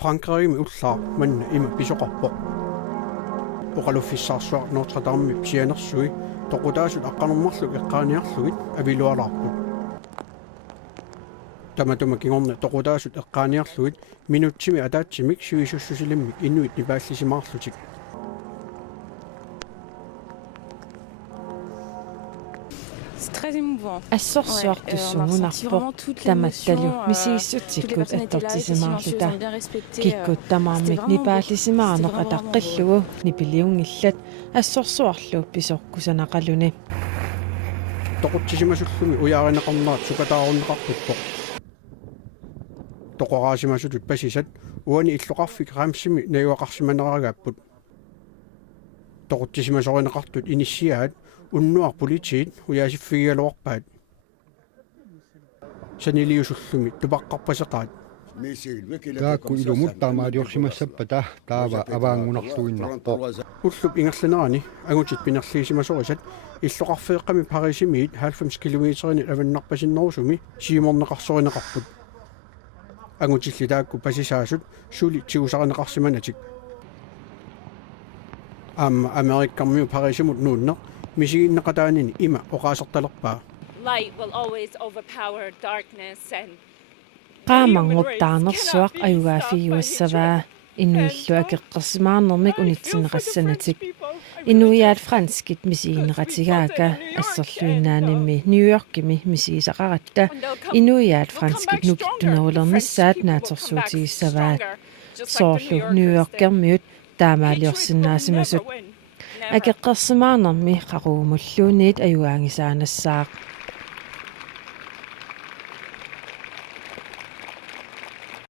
Frankrig med ulla, men ima pisoqarpo. Oqaluffissaarsuar Notre Dame pianersui, toqutaasut aqqanermarluk eqqaaniarlugit avilualarput. Tamatuma kingorna toqutaasut eqqaaniarlugit minutsimi ataatsimik suisussusilimik inuit nipaallisimaarlutik. Ассорсуартуссугунарпо таматталу мисииссутсиккут аттортисимаарлута киккут тамаармик нипааллисимаарнеқ атаққиллугу нипилиунгиллат ассорсуарлу писоркусанақалуни Toquttisimasullumi uyaarineqarnaat sukataarunnеқарпуппоқ. Toqoraasimasutut pasisat uani illoqarfik raamsimi nayuaqarsimaneraagaapпут. Toquttisimasuorineqartut inissiaat unnuar politiit uyaasiffigialuarpaat. Saniliusullumi tupaqqarpaseqaat. Taakku ilumut taamaaliorsimassappa taava avaangunarluinnarpo. Ullup ingerlanerani angutit pinerliisimasorisat illoqarfeeqqami parisimiit 90 kilometerini avannarpasinnerusumi siimorneqarsorineqarput. Angutilli taakku pasisaasut suli tiusarineqarsimanatik. Amerikkarmiu parisimut nuunneq misiginneqataanini ima oqaasertalerpaa. Light will always overpower darkness and qaamangortaarnersuaq ayugaafiuassavaa inuillu akeqqersimaarnermik unitsinneqassanatik inuiaat franskit misiinneqatigaaka asserluinnaanimmi New Yorkimi misiisaqaratta inuiaat franskit nukittunerulernissaat naatorsuutigiссavaat soorlu New Yorkermiut taamaaliorsinnaasimasut akeqqersimaarnermi qaruumulluuniit ayugaangisaanassaaq